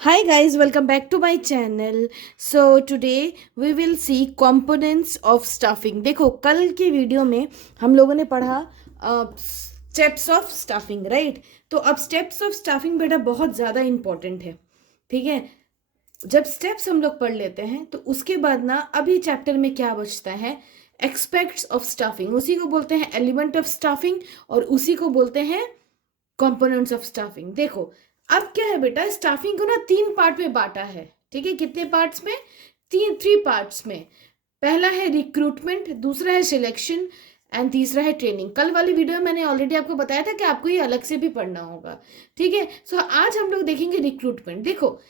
Hi guys, welcome back to my channel. So today we will see components of stuffing. देखो कल की video में हम लोगों ने पढ़ा स्टेप्स ऑफ स्टफिंग, राइट? तो अब स्टेप्स ऑफ स्टफिंग बेटा बहुत ज़्यादा इंपॉर्टेंट है, ठीक है? जब स्टेप्स हम लोग पढ़ लेते हैं तो उसके बाद ना अभी चैप्टर में क्या बचता है, एक्सपेक्ट्स ऑफ स्टफिंग, उसी को बोलते हैं एलिमेंट ऑफ स्टफिंग और उसी को बोलते हैं कंपोनेंट्स ऑफ स्टाफिंग। देखो अब क्या है बेटा, स्टाफिंग को ना 3 पार्ट में बांटा है, ठीक है? कितने पार्ट्स में? थ्री पार्ट्स में। पहला है रिक्रूटमेंट, दूसरा है सिलेक्शन एंड तीसरा है ट्रेनिंग। कल वाली वीडियो में मैंने ऑलरेडी आपको बताया था कि आपको ये अलग से भी पढ़ना होगा, ठीक है? सो आज हम लोग देखेंगे रिक्रूटमेंट। देखो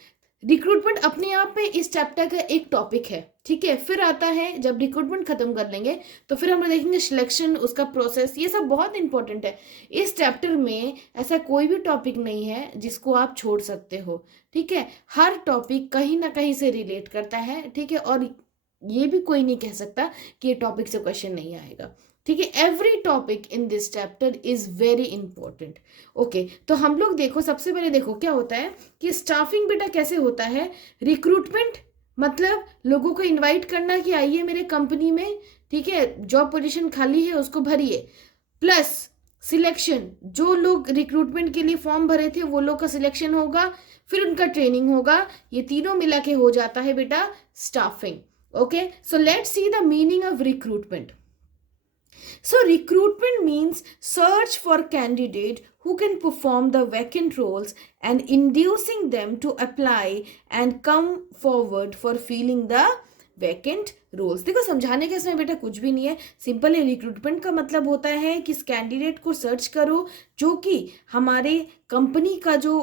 रिक्रूटमेंट अपने आप में इस चैप्टर का एक टॉपिक है, ठीक है? फिर आता है, जब रिक्रूटमेंट खत्म कर लेंगे तो फिर हम लोग देखेंगे सिलेक्शन, उसका प्रोसेस, ये सब बहुत इंपॉर्टेंट है। इस चैप्टर में ऐसा कोई भी टॉपिक नहीं है जिसको आप छोड़ सकते हो, ठीक है? हर टॉपिक कहीं ना कहीं से रिलेट करता है, ठीक है? और ये भी कोई नहीं कह सकता कि ये टॉपिक से क्वेश्चन नहीं आएगा, ठीक है? Every topic in this chapter is very important. Okay, तो हम लोग देखो, सबसे पहले देखो क्या होता है कि स्टाफिंग बेटा कैसे होता है। रिक्रूटमेंट मतलब लोगों को इनवाइट करना कि आइए मेरे कंपनी में, ठीक है? जॉब पोजीशन खाली है उसको भरिए। प्लस सिलेक्शन, जो लोग रिक्रूटमेंट के लिए फॉर्म भरे थे वो लोग का सिलेक्शन होगा, फिर उनका ट्रेनिंग होगा। ये तीनों मिला के हो जाता है बेटा staffing. Okay, so let's see the meaning of recruitment. So recruitment means search for candidate who can perform the vacant roles and inducing them to apply and come forward for filling the vacant roles. देखो समझाने के इसमें बेटा कुछ भी नहीं है, simple है। रिक्रूटमेंट का मतलब होता है कि इस कैंडिडेट को सर्च करो जो कि हमारे कंपनी का जो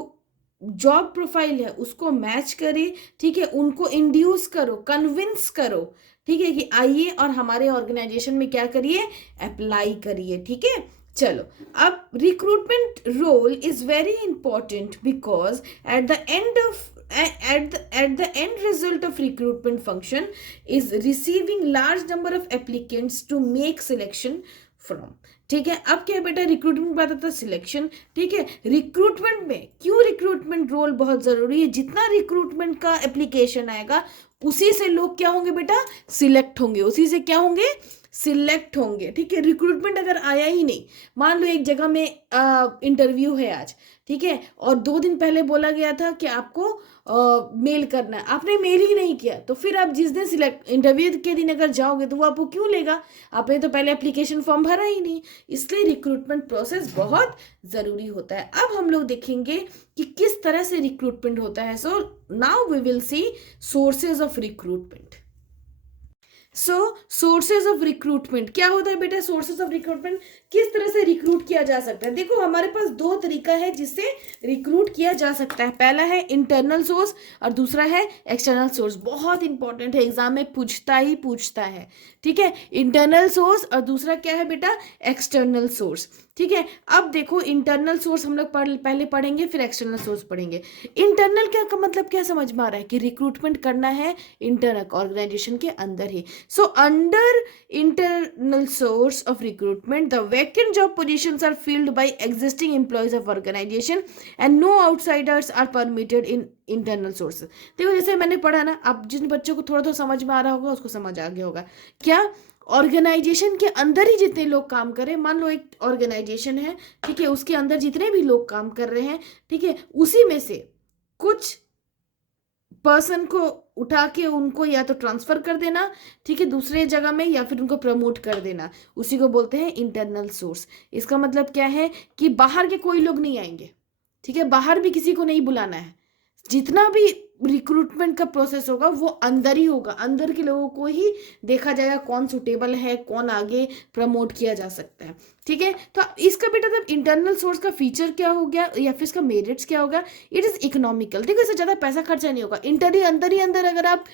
जॉब प्रोफाइल है उसको मैच करे, ठीक है? उनको इंड्यूस करो, कन्विंस करो, ठीक है, कि आइए और हमारे ऑर्गेनाइजेशन में क्या करिए, अप्लाई करिए, ठीक है? चलो, अब recruitment role is very important because at the end of at the end result of recruitment function is receiving large number of applicants to make selection from, ठीक है? अब क्या है बेटा, रिक्रूटमेंट बात आता है सिलेक्शन, ठीक है? रिक्रूटमेंट में क्यों रिक्रूटमेंट रोल बहुत जरूरी है, जितना रिक्रूटमेंट का एप्लीकेशन आएगा उसी से लोग क्या होंगे बेटा, सिलेक्ट होंगे, उसी से क्या होंगे, सिलेक्ट होंगे, ठीक है? रिक्रूटमेंट अगर आया ही नहीं, मान लो एक जगह में इंटरव्यू है आज, ठीक है, और 2 दिन पहले बोला गया था कि आपको मेल करना है, आपने मेल ही नहीं किया, तो फिर आप जिस दिन सिलेक्ट इंटरव्यू के दिन अगर जाओगे तो वो आपको क्यों लेगा? आपने तो पहले एप्लीकेशन फॉर्म भरा ही नहीं। इसलिए रिक्रूटमेंट प्रोसेस बहुत ज़रूरी होता है। अब हम लोग देखेंगे कि किस तरह से रिक्रूटमेंट होता है। So now we will see sources of recruitment. So sources of recruitment क्या होता है बेटा? सोर्सेज ऑफ रिक्रूटमेंट, किस तरह से रिक्रूट किया जा सकता है। देखो हमारे पास 2 तरीका है जिससे रिक्रूट किया जा सकता है। पहला है इंटरनल सोर्स और दूसरा है एक्सटर्नल सोर्स। बहुत इंपॉर्टेंट है, एग्जाम में पूछता है, ठीक है? इंटरनल सोर्स और दूसरा क्या है बेटा, एक्सटर्नल सोर्स, ठीक है? अब देखो इंटरनल सोर्स हम लोग पहले पढ़ेंगे, फिर एक्सटर्नल सोर्स पढ़ेंगे। इंटरनल क्या का मतलब क्या समझ में आ रहा है कि रिक्रूटमेंट करना है इंटरनल ऑर्गेनाइजेशन के अंदर ही। So under internal source of recruitment the vacant job positions are filled by existing employees of organisation and no outsiders are permitted in internal source. देखो जैसे मैंने पढ़ा ना, अब जिन बच्चों को थोड़ा थोड़ा समझ में आ रहा होगा उसको समझ आ गया होगा। क्या ऑर्गेनाइजेशन के अंदर ही जितने लोग काम करें, मान लो एक ऑर्गेनाइजेशन है, ठीक है, उसके अंदर जितने भी लोग काम कर रहे हैं, ठीक है, उसी में से कुछ पर्सन को उठा के उनको या तो ट्रांसफर कर देना, ठीक है, दूसरे जगह में, या फिर उनको प्रमोट कर देना, उसी को बोलते हैं इंटरनल सोर्स। इसका मतलब क्या है कि बाहर के कोई लोग नहीं आएंगे, ठीक है, बाहर भी किसी को नहीं बुलाना है। जितना भी रिक्रूटमेंट का प्रोसेस होगा वो अंदर ही होगा, अंदर के लोगों को ही देखा जाएगा कौन सुटेबल है, कौन आगे प्रमोट किया जा सकता है, ठीक है? तो इसका बेटा तब इंटरनल सोर्स का फीचर क्या हो गया या फिर इसका मेरिट्स क्या होगा, इट इज़ इकोनॉमिकल। देखो इससे ज़्यादा पैसा खर्चा नहीं होगा। अंदर ही अंदर अगर आप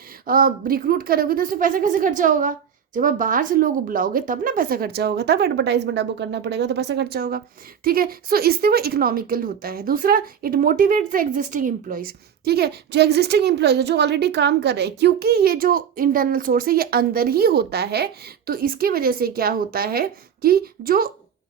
रिक्रूट करोगे तो उसमें पैसा कैसे खर्चा होगा? जब आप बाहर से लोग बुलाओगे तब ना पैसा खर्चा होगा, तब एडवर्टाइजमेंट आपको करना पड़ेगा तो पैसा खर्चा होगा, ठीक है? सो इससे वो इकोनॉमिकल होता है। दूसरा, it motivates the existing employees, ठीक है, जो एग्जिस्टिंग एम्प्लॉयज है, जो ऑलरेडी काम कर रहे हैं, क्योंकि ये जो इंटरनल सोर्स है ये अंदर ही होता है, तो इसकी वजह से क्या होता है कि जो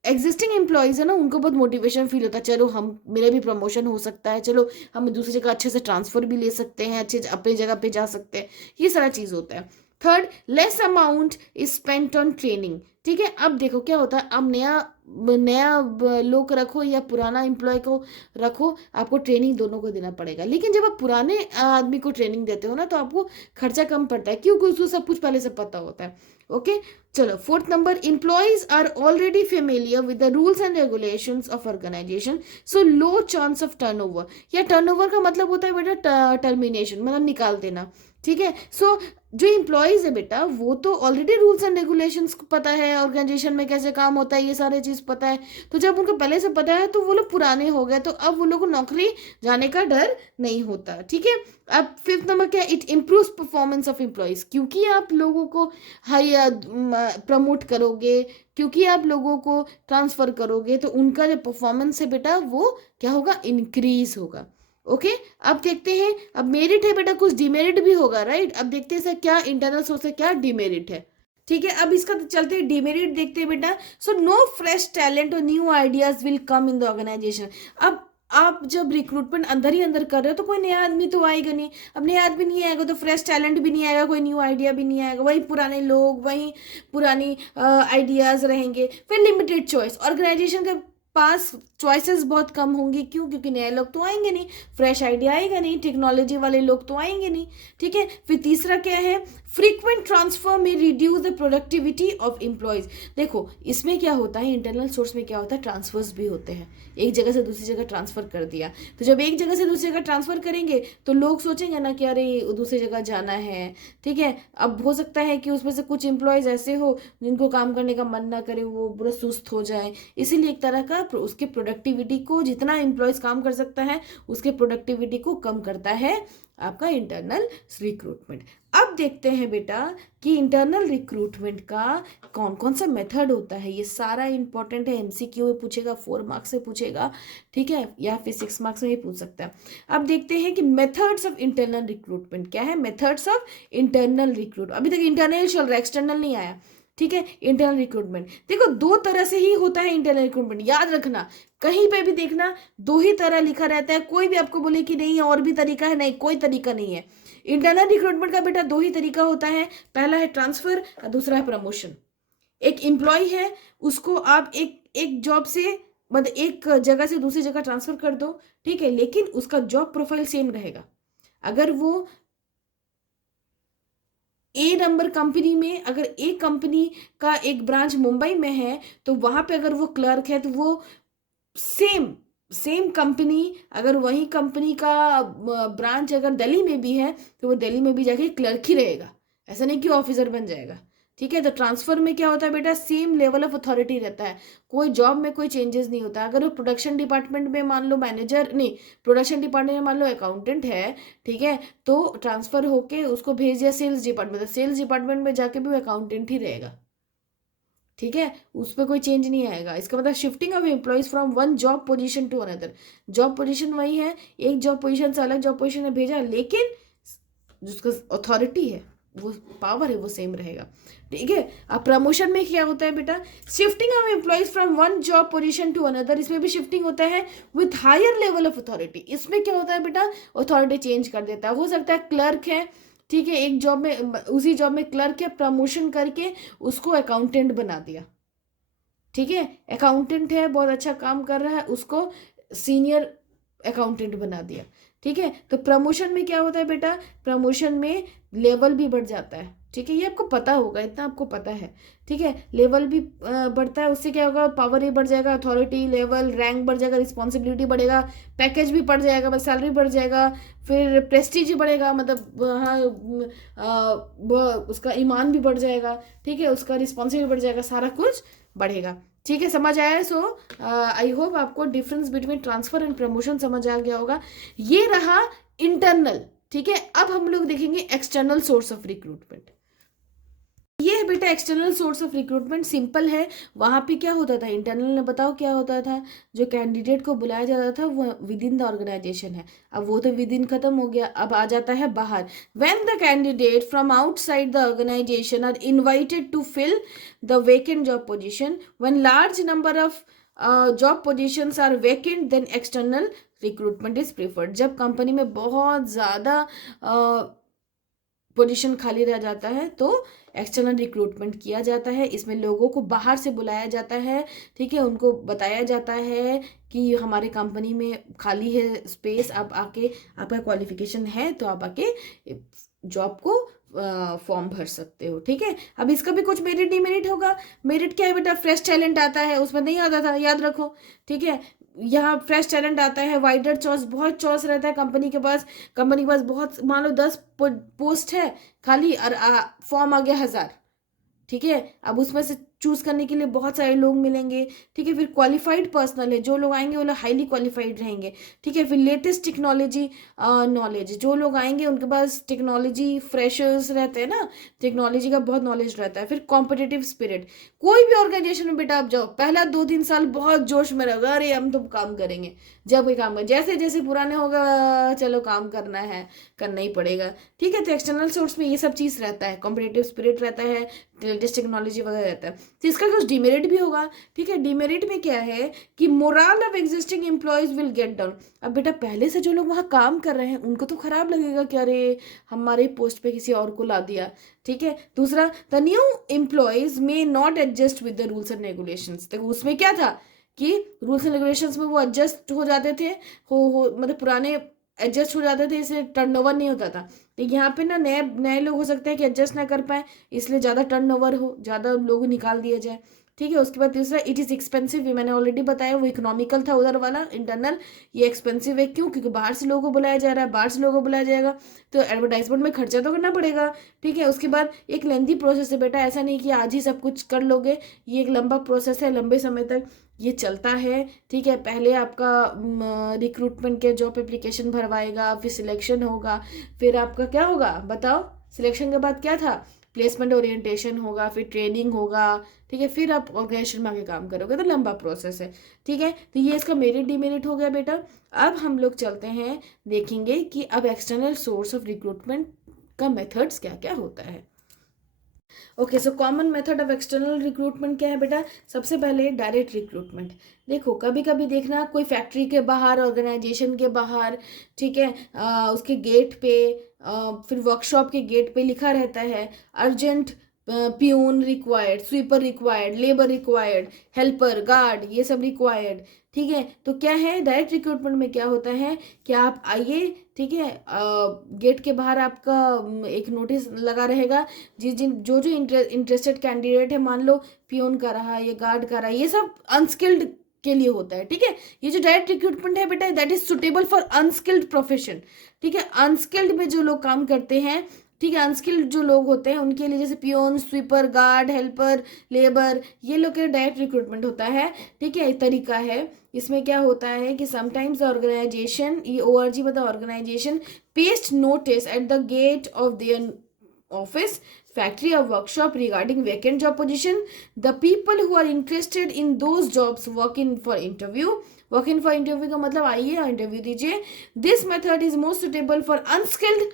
एग्जिस्टिंग एम्प्लॉयज़ है ना, उनको बहुत मोटिवेशन फील होता है, चलो हम मेरा भी प्रमोशन हो सकता है, चलो हम दूसरी जगह अच्छे से ट्रांसफ़र भी ले सकते हैं, अच्छे अपनी जगह पे जा सकते हैं, ये सारा चीज़ होता है। Third, less amount is spent on training. ठीक है, अब देखो क्या होता है, अब नया नया लोग रखो या पुराना एम्प्लॉय को रखो, आपको ट्रेनिंग दोनों को देना पड़ेगा। लेकिन जब आप पुराने आदमी को ट्रेनिंग देते हो ना, तो आपको खर्चा कम पड़ता है, क्योंकि उसको सब कुछ पहले से पता होता है। ओके, चलो fourth number, employees are already familiar with the rules and regulations of organisation, so low chance of turnover. या टर्नओवर का मतलब होता है बेटा टर्मिनेशन, मतलब निकाल देना। ठीक है, सो जो एम्प्लॉयज़ है बेटा, वो तो ऑलरेडी रूल्स एंड रेगुलेशंस को पता है, ऑर्गेनाइजेशन में कैसे काम होता है, ये सारे चीज़ पता है। तो जब उनको पहले से पता है, तो वो लोग पुराने हो गए, तो अब वो लोग को नौकरी जाने का डर नहीं होता। ठीक है, अब फिफ्थ नंबर क्या, it improves performance of employees. क्योंकि आप लोगों को हाई प्रमोट करोगे, क्योंकि आप लोगों को ट्रांसफ़र करोगे, तो उनका जो परफॉर्मेंस है बेटा, वो क्या होगा, इंक्रीज होगा। ओके, अब देखते हैं, अब मेरिट है बेटा, कुछ डिमेरिट भी होगा, राइट। अब देखते हैं सर क्या इंटरनल सोर्स है, क्या डिमेरिट है। ठीक है, अब इसका चलते हैं डिमेरिट देखते हैं बेटा। सो नो फ्रेश टैलेंट और new ideas will come in the organisation. अब आप जब रिक्रूटमेंट अंदर ही अंदर कर रहे हो, तो कोई नया आदमी तो आएगा नहीं। अब नया आदमी नहीं आएगा तो फ्रेश टैलेंट भी नहीं आएगा, कोई न्यू आइडिया भी नहीं आएगा, वही पुराने लोग, वही पुरानी आइडियाज रहेंगे। फिर लिमिटेड चॉइस, ऑर्गेनाइजेशन के पास चॉइसेस बहुत कम होंगी। क्यों? क्योंकि नए लोग तो आएंगे नहीं, फ्रेश आइडिया आएगा नहीं, टेक्नोलॉजी वाले लोग तो आएंगे नहीं। ठीक है, फिर तीसरा क्या है, फ्रीक्वेंट ट्रांसफर में reduce the productivity of employees. देखो इसमें क्या होता है, इंटरनल सोर्स में क्या होता है, ट्रांसफर्स भी होते हैं, एक जगह से दूसरी जगह ट्रांसफर कर दिया। तो जब एक जगह से दूसरी जगह ट्रांसफर करेंगे, तो लोग सोचेंगे ना कि अरे दूसरी जगह जाना है। ठीक है, अब हो सकता है कि उसमें से कुछ एम्प्लॉयज ऐसे हो जिनको काम करने का मन ना करे, वो पूरा सुस्त हो जाए। इसीलिए एक तरह का उसके प्रोडक्टिविटी को, जितना एम्प्लॉयज काम कर सकता है उसके प्रोडक्टिविटी को कम करता है आपका इंटरनल रिक्रूटमेंट। अब देखते हैं बेटा कि इंटरनल रिक्रूटमेंट का कौन कौन सा मेथड होता है। ये सारा इंपॉर्टेंट है, एमसीक्यू में पूछेगा, 4 मार्क्स से पूछेगा। ठीक है, या फिर 6 मार्क्स में भी पूछ सकता है। अब देखते हैं कि मेथड्स ऑफ इंटरनल रिक्रूटमेंट क्या है। मेथड्स ऑफ इंटरनल रिक्रूट, अभी तक इंटरनल चल रहा है, एक्सटर्नल नहीं आया। ठीक है, इंटरनल रिक्रूटमेंट देखो दो तरह से ही होता है इंटरनल रिक्रूटमेंट, याद रखना। कहीं पे भी देखना दो ही तरह लिखा रहता है, कोई भी आपको बोले कि नहीं और भी तरीका है, नहीं, कोई तरीका नहीं है। इंटरनल रिक्रूटमेंट का बेटा दो ही तरीका होता है, पहला है ट्रांसफर और दूसरा है प्रमोशन। एक एम्प्लॉय है, उसको आप एक जॉब से, मतलब एक जगह से दूसरी जगह ट्रांसफर कर दो। ठीक है, लेकिन उसका जॉब प्रोफाइल सेम रहेगा। अगर वो ए नंबर कंपनी में, अगर ए कंपनी का एक ब्रांच मुंबई में है, तो वहां पे अगर वो क्लर्क है, तो वो सेम कंपनी, अगर वही कंपनी का ब्रांच अगर दिल्ली में भी है, तो वो दिल्ली में भी जाके क्लर्क ही रहेगा, ऐसा नहीं कि ऑफिसर बन जाएगा। ठीक है, तो ट्रांसफर में क्या होता है बेटा, सेम लेवल ऑफ अथॉरिटी रहता है, कोई जॉब में कोई चेंजेस नहीं होता। अगर वो प्रोडक्शन डिपार्टमेंट में मान लो मैनेजर, नहीं, प्रोडक्शन डिपार्टमेंट में मान लो अकाउंटेंट है, ठीक है, तो ट्रांसफर होके उसको भेज दिया सेल्स डिपार्टमेंट, तो सेल्स डिपार्टमेंट में जाके भी वो अकाउंटेंट ही रहेगा। ठीक है, उस पर कोई चेंज नहीं आएगा। इसका मतलब shifting of employees from one job position to another, job position वही है, एक जॉब पोजीशन से अलग जॉब पोजीशन में भेजा, लेकिन जिसका अथॉरिटी है, वो पावर है, वो सेम रहेगा। ठीक है, अब प्रमोशन में क्या होता है बेटा, shifting of employees from one job position to another, इसमें भी शिफ्टिंग होता है with higher level of authority. इसमें क्या होता है बेटा, अथॉरिटी चेंज कर देता है। हो सकता है क्लर्क है, ठीक है, एक जॉब में, उसी जॉब में क्लर्क है, प्रमोशन करके उसको अकाउंटेंट बना दिया। ठीक है, अकाउंटेंट है, बहुत अच्छा काम कर रहा है, उसको सीनियर अकाउंटेंट बना दिया। ठीक है, तो प्रमोशन में क्या होता है बेटा, प्रमोशन में लेवल भी बढ़ जाता है। ठीक है, ये आपको पता होगा, इतना आपको पता है। ठीक है, लेवल भी बढ़ता है, उससे क्या होगा, पावर भी बढ़ जाएगा, अथॉरिटी लेवल, रैंक बढ़ जाएगा, रिस्पॉन्सिबिलिटी बढ़ेगा, पैकेज भी बढ़ जाएगा, मतलब सैलरी बढ़ जाएगा, फिर प्रेस्टीज भी बढ़ेगा, मतलब हाँ उसका ईमान भी बढ़ जाएगा। ठीक है, उसका रिस्पॉन्सिबिलिटी बढ़ जाएगा, सारा कुछ बढ़ेगा। ठीक है, समझ आया है। सो आई होप आपको difference between transfer and promotion समझ आ गया होगा। ये रहा इंटरनल। ठीक है, अब हम लोग देखेंगे एक्सटर्नल सोर्स ऑफ रिक्रूटमेंट। ये है बेटा external source of recruitment simple है। वहाँ पे क्या होता था, इंटरनल ने बताओ क्या होता था, जो कैंडिडेट को बुलाया जाता था वो विद इन द ऑर्गेनाइजेशन है। अब वो तो विद इन खत्म हो गया, अब आ जाता है बाहर। When the candidate from outside the organisation are invited to fill the vacant job position, when large number of job positions are vacant, then external recruitment is preferred. जब कंपनी में बहुत ज़्यादा पोजीशन खाली रह जाता है तो एक्सटर्नल रिक्रूटमेंट किया जाता है। इसमें लोगों को बाहर से बुलाया जाता है, ठीक है, उनको बताया जाता है कि हमारे कंपनी में खाली है स्पेस, आप आके, आपका क्वालिफिकेशन है तो आप आके जॉब को फॉर्म भर सकते हो, ठीक है। अब इसका भी कुछ मेरिट डिमेरिट होगा। मेरिट क्या है बेटा, फ्रेश टैलेंट आता है, उसमें नहीं आता था, याद रखो, ठीक है। यहाँ फ्रेश टैलेंट आता है, वाइडर चॉइस, बहुत चॉइस रहता है कंपनी के पास। कंपनी के पास बहुत, मान लो 10 पोस्ट है खाली और फॉर्म आ गया 1000, ठीक है। अब उसमें से चूज करने के लिए बहुत सारे लोग मिलेंगे, ठीक है। फिर क्वालिफाइड पर्सनल है, जो लोग आएंगे वो लोग हाईली क्वालिफाइड रहेंगे, ठीक है। फिर लेटेस्ट टेक्नोलॉजी नॉलेज, जो लोग आएंगे उनके पास टेक्नोलॉजी फ्रेशर्स रहते हैं ना, टेक्नोलॉजी का बहुत नॉलेज रहता है। फिर कॉम्पिटिटिव स्पिरिट, कोई भी ऑर्गेनाइजेशन में बेटा आप जाओ, पहला 2-3 साल बहुत जोश में रहेगा, अरे हम तो काम करेंगे, जब कोई काम कर, जैसे जैसे पुराने होगा चलो काम करना है, करना ही पड़ेगा, ठीक है। तो एक्सटर्नल सोर्स में ये सब चीज़ रहता है, कॉम्पिटिटिव स्पिरिट रहता है, लेटेस्ट टेक्नोलॉजी वगैरह रहता है। तो इसका कुछ डिमेरिट भी होगा, ठीक है। डिमेरिट में क्या है कि moral of existing employees will get down. अब बेटा पहले से जो लोग वहाँ काम कर रहे हैं उनको तो खराब लगेगा कि अरे हमारे पोस्ट पे किसी और को ला दिया, ठीक है। दूसरा, the new employees may not adjust with the rules and regulations. तो उसमें क्या था कि रूल्स एंड रेगुलेशंस में वो एडजस्ट हो जाते थे, हो मतलब पुराने एडजस्ट हो जाते थे, इसलिए टर्नओवर नहीं होता था। तो यहाँ पे ना नए नए लोग हो सकते हैं कि एडजस्ट ना कर पाए, इसलिए ज़्यादा टर्नओवर हो, ज़्यादा लोग निकाल दिया जाए, ठीक है। उसके बाद तीसरा, इट इज़ एक्सपेंसिव, ये मैंने ऑलरेडी बताया, वो इकोनॉमिकल था उधर वाला इंटरनल, ये एक्सपेंसिव है क्यों, क्योंकि बाहर से लोगों को बुलाया जा रहा है, बाहर से लोगों को बुलाया जाएगा तो एडवर्टाइजमेंट में खर्चा तो करना पड़ेगा, ठीक है। उसके बाद एक लेंथी प्रोसेस है बेटा, ऐसा नहीं कि आज ही सब कुछ कर लोगे, ये एक लंबा प्रोसेस है, लंबे समय तक ये चलता है, ठीक है। पहले आपका रिक्रूटमेंट के जॉब एप्लीकेशन भरवाएगा, फिर सिलेक्शन होगा, फिर आपका क्या होगा बताओ, सिलेक्शन के बाद क्या था, प्लेसमेंट ओरिएंटेशन होगा, फिर ट्रेनिंग होगा, ठीक है। फिर आप ऑर्गेनाइजेशन में आके काम करोगे, तो लंबा प्रोसेस है, ठीक है। तो ये इसका मेरिट डिमेरिट हो गया बेटा। अब हम लोग चलते हैं, देखेंगे कि अब एक्सटर्नल सोर्स ऑफ रिक्रूटमेंट का मेथड्स क्या क्या होता है। Okay, so common method of external recruitment क्या है बेटा, सबसे पहले डायरेक्ट रिक्रूटमेंट। देखो कभी कभी देखना कोई फैक्ट्री के बाहर, ऑर्गेनाइजेशन के बाहर, ठीक है, उसके गेट पे, फिर वर्कशॉप के गेट पे लिखा रहता है urgent peon required, sweeper required, labour required, helper, guard, ये सब रिक्वायर्ड, ठीक है। तो क्या है डायरेक्ट रिक्रूटमेंट में क्या होता है कि आप आइए, ठीक है, गेट के बाहर आपका एक नोटिस लगा रहेगा, जो इंटरेस्टेड कैंडिडेट है, मान लो पियून का रहा, ये गार्ड का रहा, ये सब अनस्किल्ड के लिए होता है, ठीक है। ये जो डायरेक्ट रिक्रूटमेंट है बेटा, that is suitable for unskilled profession, ठीक है। अनस्किल्ड में जो लोग काम करते हैं, ठीक है, अनस्किल्ड जो लोग होते हैं उनके लिए, जैसे peon, sweeper, guard, helper, labour, ये लोग के डायरेक्ट रिक्रूटमेंट होता है, ठीक है। एक तरीका है, इसमें क्या होता है कि समटाइम्स ऑर्गेनाइजेशन, ये ORG मतलब organisation, paste notice at the gate of their office, factory or workshop regarding vacant job position. The people who are interested in those jobs walk in for interview. Walk in for interview का मतलब आइए और interview दीजिए। This method is most suitable for unskilled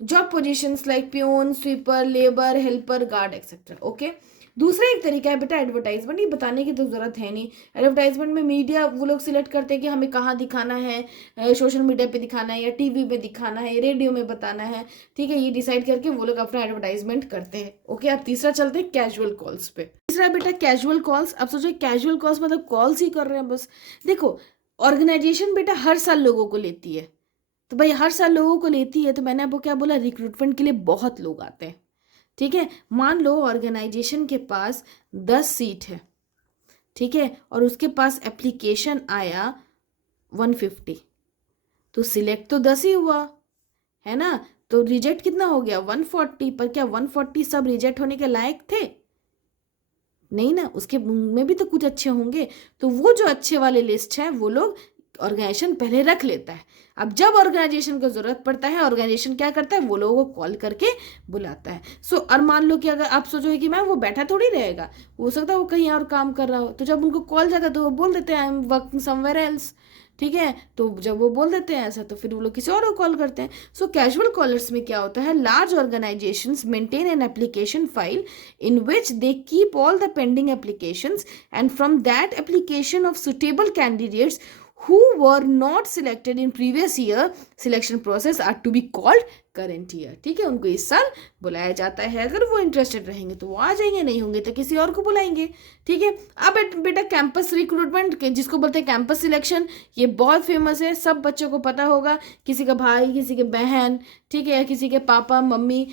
job positions like peon, sweeper, labor, helper, guard, etc. Okay. दूसरा एक तरीका है बेटा एडवर्टाइजमेंट, ये बताने की तो ज़रूरत है नहीं। एडवर्टाइजमेंट में मीडिया वो लोग सिलेक्ट करते हैं कि हमें कहाँ दिखाना है, सोशल मीडिया पे दिखाना है या टीवी पे दिखाना है, रेडियो में बताना है, ठीक है। ये डिसाइड करके वो लोग अपना एडवर्टाइजमेंट करते हैं। ओके, अब तीसरा चलते हैं कैजुअल कॉल्स पे। तीसरा बेटा कैजुअल कॉल्स। अब सोचो कैजुअल कॉल्स मतलब कॉल्स ही कर रहे हैं बस। देखो ऑर्गेनाइजेशन बेटा हर साल लोगों को लेती है, तो भाई हर साल लोगों को लेती है, तो मैंने आपको क्या बोला, रिक्रूटमेंट के लिए बहुत लोग आते हैं, ठीक है। मान लो ऑर्गेनाइजेशन के पास 10 सीट है, ठीक है, और उसके पास एप्लीकेशन आया 150, तो सिलेक्ट तो 10 ही हुआ है ना, तो रिजेक्ट कितना हो गया 140। पर क्या 140 सब रिजेक्ट होने के लायक थे? नहीं ना, उसके में भी तो कुछ अच्छे होंगे। तो वो जो अच्छे वाले लिस्ट है वो लोग ऑर्गेनाइजेशन पहले रख लेता है। अब जब ऑर्गेनाइजेशन को ज़रूरत पड़ता है, ऑर्गेनाइजेशन क्या करता है, वो लोगों को कॉल करके बुलाता है। और मान लो कि अगर आप सोचोगे कि मैम वो बैठा थोड़ी रहेगा, हो सकता है वो कहीं और काम कर रहा हो, तो जब उनको कॉल जाता है तो वो बोल देते हैं I am working somewhere else. ठीक है, तो जब वो बोल देते हैं ऐसा, तो फिर वो लोग किसी और को कॉल करते हैं। सो कैजुअल कॉलर्स में क्या होता है, large organisations maintain an application file in which they keep all the pending applications and from that application of suitable candidates who were not selected in previous year selection process are to be called current year। ठीक है, उनको इस साल बुलाया जाता है। अगर वो इंटरेस्टेड रहेंगे तो वो आ जाएंगे, नहीं होंगे तो किसी और को बुलाएंगे। ठीक है, अब बेटा कैंपस रिक्रूटमेंट जिसको बोलते हैं कैंपस सिलेक्शन, ये बहुत फेमस है, सब बच्चों को पता होगा। किसी का भाई, किसी के बहन, ठीक है, किसी के पापा मम्मी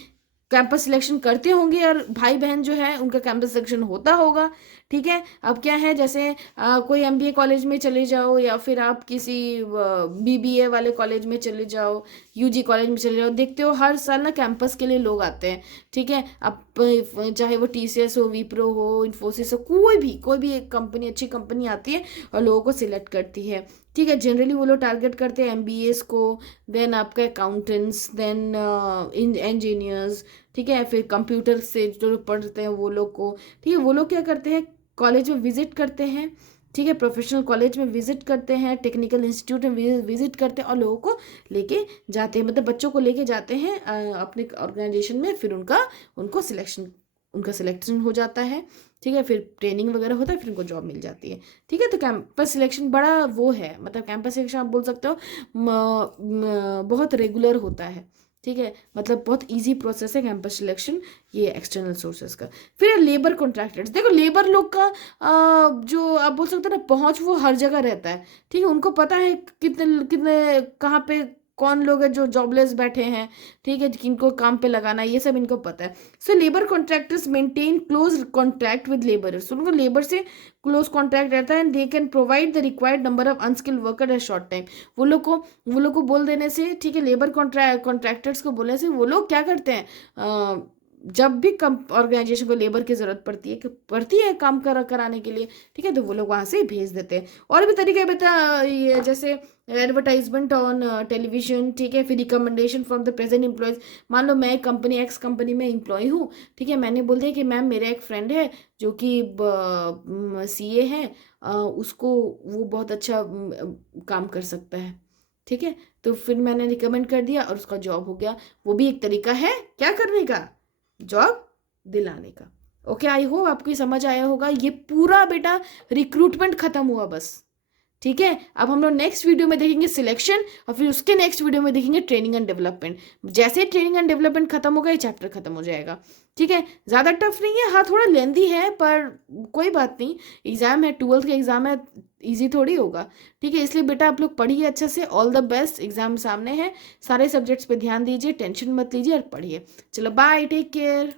कैंपस सिलेक्शन करते होंगे और भाई बहन जो है उनका कैंपस सिलेक्शन होता होगा। ठीक है, अब क्या है, जैसे कोई एमबीए कॉलेज में चले जाओ या फिर आप किसी बीबीए वाले कॉलेज में चले जाओ, यूजी कॉलेज में चले जाओ, देखते हो हर साल ना कैंपस के लिए लोग आते हैं। ठीक है, अब चाहे वो टीसीएस हो, विप्रो हो, इन्फोसिस हो, कोई भी एक कंपनी, अच्छी कंपनी आती है और लोगों को सिलेक्ट करती है। ठीक है, जनरली वो लोग टारगेट करते हैं एमबीएस को, देन आपका अकाउंटेंट्स, देन इंजीनियर्स। ठीक है, फिर कंप्यूटर से जो लोग पढ़ते हैं वो लोग को। ठीक है, वो लोग क्या करते हैं, कॉलेज में विजिट करते हैं। ठीक है, प्रोफेशनल कॉलेज में विजिट करते हैं, टेक्निकल इंस्टीट्यूट में विजिट करते हैं और लोगों को लेके जाते हैं, मतलब बच्चों को लेके जाते हैं अपने ऑर्गेनाइजेशन में। फिर उनका सिलेक्शन हो जाता है। ठीक है, फिर ट्रेनिंग वगैरह होता है, फिर उनको जॉब मिल जाती है। ठीक है, तो कैंपस सिलेक्शन बड़ा वो है, मतलब कैंपस सिलेक्शन आप बोल सकते हो बहुत रेगुलर होता है। ठीक है, मतलब बहुत इजी प्रोसेस है कैंपस सिलेक्शन, ये एक्सटर्नल सोर्सेज का। फिर लेबर कॉन्ट्रैक्टर्स, देखो लेबर लोग का जो आप बोल सकते हो ना पहुंच, वो हर जगह रहता है। ठीक है, उनको पता है कितने कितने कहाँ पे कौन लोग हैं जो जॉबलेस बैठे हैं। ठीक है, किनको काम पे लगाना है, ये सब इनको पता है। So labour contractors maintain close contract with labourers, उनको लेबर से क्लोज कॉन्ट्रैक्ट रहता है। And they can provide the required number of unskilled worker at short time. वो लोग को बोल देने से, ठीक है, लेबर कॉन्ट्रैक्टर्स को बोलने से वो लोग क्या करते हैं, जब भी ऑर्गेनाइजेशन को लेबर की ज़रूरत पड़ती है काम कराने के लिए, ठीक है, तो वो लोग वहाँ से भेज देते हैं। और भी तरीके बता, ये जैसे एडवर्टाइजमेंट ऑन टेलीविजन। ठीक है, फिर recommendation from the present employees. मान लो मैं एक्स कंपनी में एम्प्लॉय हूँ। ठीक है, मैंने बोल दिया कि मैम मेरा एक फ्रेंड है जो कि सीए है, उसको वो बहुत अच्छा काम कर सकता है। ठीक है, तो फिर मैंने रिकमेंड कर दिया और उसका जॉब हो गया। वो भी एक तरीका है क्या करने का, जॉब दिलाने का। ओके, आई होप आपको समझ आया होगा। ये पूरा बेटा रिक्रूटमेंट खत्म हुआ बस। ठीक है, अब हम लोग नेक्स्ट वीडियो में देखेंगे सिलेक्शन और फिर उसके नेक्स्ट वीडियो में देखेंगे ट्रेनिंग एंड डेवलपमेंट। जैसे ट्रेनिंग एंड डेवलपमेंट खत्म होगा ये चैप्टर खत्म हो जाएगा। ठीक है, ज़्यादा टफ नहीं है, हाँ थोड़ा लेंदी है, पर कोई बात नहीं, एग्जाम है, 12th का एग्जाम है, इजी थोड़ी होगा। ठीक है, इसलिए बेटा आप लोग पढ़िए अच्छे से, ऑल द बेस्ट, एग्जाम सामने है, सारे सब्जेक्ट्स पे ध्यान दीजिए, टेंशन मत लीजिए और पढ़िए। चलो बाय, टेक केयर।